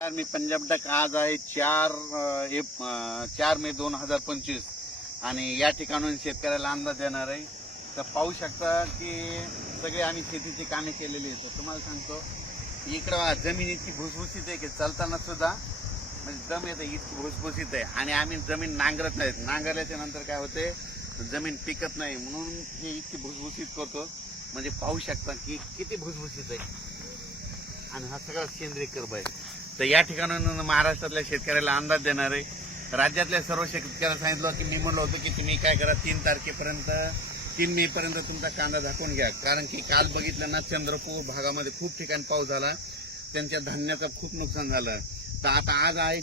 मी Punjab duck आज आहे 4 मे 2025 आणि या ठिकाणून शेतकऱ्याला अंदाज देणार आहे. तर पाहू शकता की सगळे आम्ही शेतीची कामे केलेली आहेत. तुम्हाला सांगतो इकडं जमीन इतकी भुसभुशीत आहे की चालताना सुद्धा म्हणजे दम येते, इतकी भुसभुशीत आहे. आणि आम्ही जमीन नांगरत नाहीत. नांगरल्याच्या नंतर काय होते, जमीन पिकत नाही, म्हणून हे इतकी भुसभुशीत करतो. म्हणजे पाहू शकता की किती भुसभुशीत आहे. आणि हा सगळा सेंद्रिय कर्ब आहे. तर या ठिकाणून महाराष्ट्रातल्या शेतकऱ्याला अंदाज देणार आहे. राज्यातल्या सर्व शेतकऱ्याला सांगितलं की मी म्हणलो होतो की तुम्ही काय करा, 3 मे पर्यंत तुमचा कांदा झाकून घ्या. कारण की काल बघितलं ना, चंद्रपूर भागामध्ये खूप ठिकाणी पाऊस झाला, त्यांच्या धान्याचं खूप नुकसान झालं. तर आता आज आहे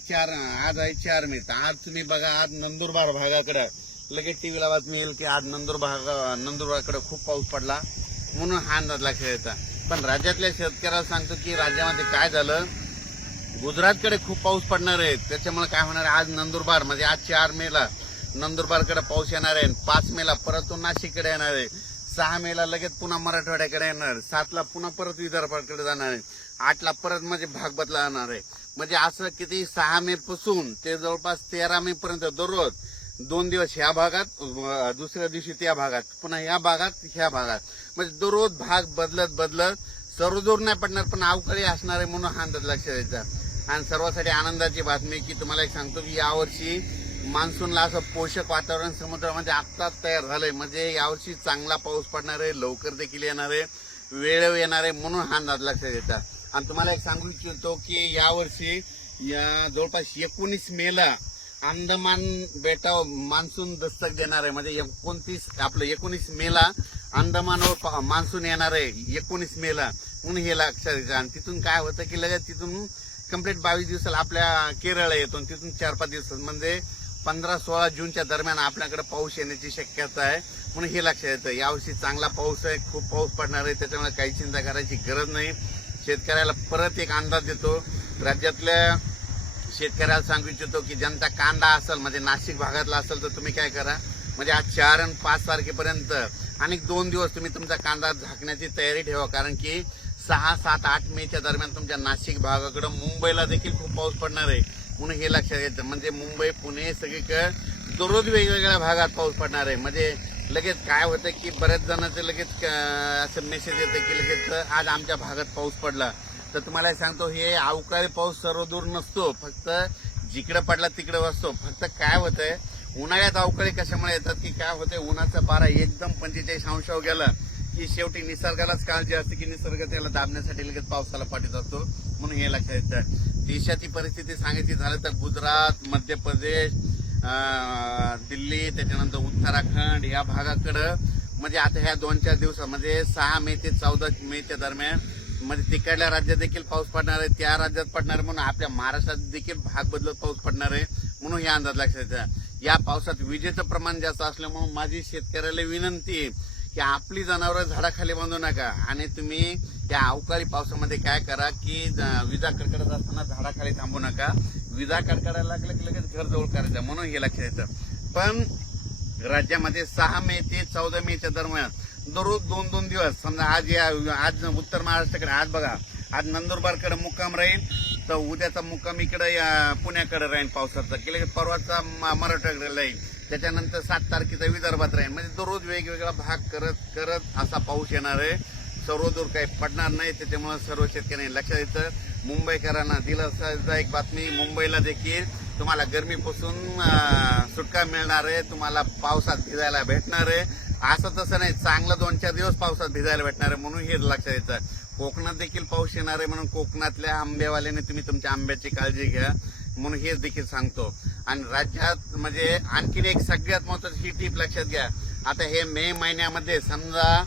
4 मे. तर आज तुम्ही बघा, आज नंदुरबार भागाकडे लगेच टीव्हीला बातमी येईल की आज नंदुरबारकडे खूप पाऊस पडला, म्हणून हा अंदाज लक्षात येतात. पण राज्यातल्या शेतकऱ्याला सांगतो की राज्यामध्ये काय झालं, गुजरातकडे खूप पाऊस पडणार आहे. त्याच्यामुळे काय होणार आहे, आज नंदुरबार म्हणजे आज 4 मेला नंदुरबारकडे पाऊस येणार आहे. 5 मेला परत तो नाशिककडे येणार आहे. 6 मेला लगेच पुन्हा मराठवाड्याकडे येणार. 7 ला पुन्हा परत विदर्भाकडे जाणार आहे. 8 ला परत म्हणजे भाग बदलणार आहे. म्हणजे असं किती 6 मे पासून ते जवळपास 13 मे पर्यंत दररोज 2 दिवस ह्या भागात, दुसऱ्या दिवशी त्या भागात, पुन्हा ह्या भागात, ह्या भागात, म्हणजे दररोज भाग बदलत सर्वदूर नाही पडणार, पण अवकाळी असणार आहे, म्हणून हा अंदाज लक्षात यायचा. आणि सर्वांसाठी आनंदाची बातमी की तुम्हाला एक सांगतो की यावर्षी मान्सूनला असं पोषक वातावरण समुद्रामध्ये आत्ताच तयार झालंय. म्हणजे यावर्षी चांगला पाऊस पडणार आहे, लवकर देखील येणार आहे, वेळेवर येणार आहे, म्हणून हा अंदाज लक्षात येतात. आणि तुम्हाला एक सांगू इच्छितो की यावर्षी जवळपास 19 मेला अंदमान बेटावर मान्सून दस्तक देणार आहे. म्हणजे 19 मेला अंदमानवर मान्सून येणार आहे, 19 मेला, म्हणून हे लक्षात येतं. आणि तिथून काय होतं की लगेच तिथून कंप्लीट 22 दिवसाला आपल्या केरळ येतो. तिथून 4-5 दिवसात म्हणजे 15-16 जूनच्या दरम्यान आपल्याकडे पाऊस येण्याची शक्यता आहे, म्हणून हे लक्षात येतं. यावर्षी चांगला पाऊस आहे, खूप पाऊस पडणार आहे, त्याच्यामुळे काही चिंता करायची गरज नाही. शेतकऱ्याला परत एक अंदाज देतो. राज्यातल्या शेतकऱ्याला सांगू इच्छितो की ज्यांचा कांदा असेल, म्हणजे नाशिक भागातला असेल, तर तुम्ही काय करा, म्हणजे आज 4 आणि 5 तारखेपर्यंत आणि 2 दिवस तुम्ही तुमचा कांदा झाकण्याची तयारी ठेवा. कारण की 6, 7, 8 मेच्या दरम्यान तुमच्या नाशिक भागाकडे, मुंबईला देखील खूप पाऊस पडणार आहे, म्हणून हे लक्षात येतं. म्हणजे मुंबई, पुणे सगळीकडे दररोज वेगवेगळ्या भागात पाऊस पडणार आहे. म्हणजे लगेच काय होतं की बऱ्याच जणांचं लगेच असं मेसेज येतं की लगेच आज आमच्या भागात पाऊस पडला. तर तुम्हाला सांगतो, हे अवकाळी पाऊस सर्वदूर नसतो, फक्त जिकडे पडला तिकडे असतो. फक्त काय होतंय, उन्हाळ्यात अवकाळी कशामुळे येतात की काय होतंय, उन्हाचा पारा एकदम 45 अंशावर गेला की शेवटी निसर्गालाच काळजी असते की निसर्ग त्याला दाबण्यासाठी लगेच पावसाला पाठवत असतो, म्हणून हे लक्षात येतं. देशाची परिस्थिती सांगायची झालं तर गुजरात, मध्य प्रदेश, दिल्ली, त्याच्यानंतर उत्तराखंड या भागाकडं म्हणजे आता ह्या 2-4 दिवसामध्ये 6 मे ते 14 मेच्या दरम्यान म्हणजे तिकडल्या राज्यात देखील पाऊस पडणार आहे, त्या राज्यात पडणार आहे, म्हणून आपल्या महाराष्ट्रात देखील भाग बदलत पाऊस पडणार आहे, म्हणून हे अंदाज लक्षात येतं. या पावसात विजेचं प्रमाण जास्त असल्यामुळे माझी शेतकऱ्याला विनंती आहे की आपली जनावरं झाडाखाली बांधू नका. आणि तुम्ही त्या अवकाळी पावसामध्ये काय करा की विजा कडकडत असताना झाडाखाली थांबू नका. विजा कडकडायला लागलं की लगेच घर जवळ करायचं, म्हणून हे लक्षात येतं. पण राज्यामध्ये 6 मे ते 14 मेच्या दरम्यान दररोज 2-2 दिवस, समजा आज उत्तर महाराष्ट्राकडे, आज बघा, आज नंदुरबारकडे मुक्काम राहील, तर उद्याचा मुक्काम इकडे पुण्याकडे राहील पावसाचा, की परवाचा मराठवाड्याकडे राहील, त्याच्यानंतर 7 तारखेचा विदर्भात राहील. म्हणजे दररोज वेगवेगळा भाग करत असा पाऊस येणार आहे. सर्वदूर काही पडणार नाही. त्याच्यामुळे सर्व शेतकऱ्यांनी लक्षात येतं. मुंबईकरांना दिलासादायक बातमी, मुंबईला देखील तुम्हाला गरमीपासून सुटका मिळणार आहे, तुम्हाला पावसात भिजायला भेटणार आहे. असं तसं नाही, चांगलं 2-4 दिवस पावसात भिजायला भेटणार आहे, म्हणून हे लक्षात येतं. कोकणात देखील पाऊस येणार आहे, म्हणून कोकणातल्या आंबेवाल्याने तुम्ही तुमच्या आंब्याची काळजी घ्या, म्हणून हेच देखील सांगतो. आणि राज्यात म्हणजे आणखीन एक सगळ्यात महत्वाची ही टीप लक्षात घ्या. आता हे मे महिन्यामध्ये समजा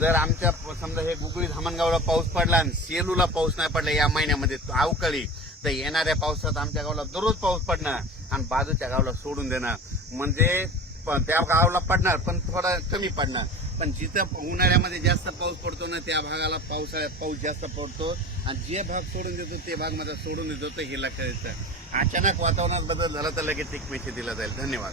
जर आमच्या हे गुगळी धामणगावला पाऊस पडला आणि सेलूला पाऊस नाही पडला या महिन्यामध्ये अवकाळी, तर येणाऱ्या पावसात आमच्या गावाला दररोज पाऊस पडणार आणि बाजूच्या गावाला सोडून देणार. म्हणजे त्या गावाला पडणार पण थोडा कमी पडणार. पण जिथं उन्हाळ्यामध्ये जास्त पाऊस पडतो ना, त्या भागाला पावसाळ्यात पाऊस जास्त पडतो, आणि जे भाग सोडून देतो ते भाग मध्ये सोडून देतो, हे लक्षात येतं. अचानक वातावरणात बदल झाला तर लगेच एक मेसेज दिला जाईल. धन्यवाद.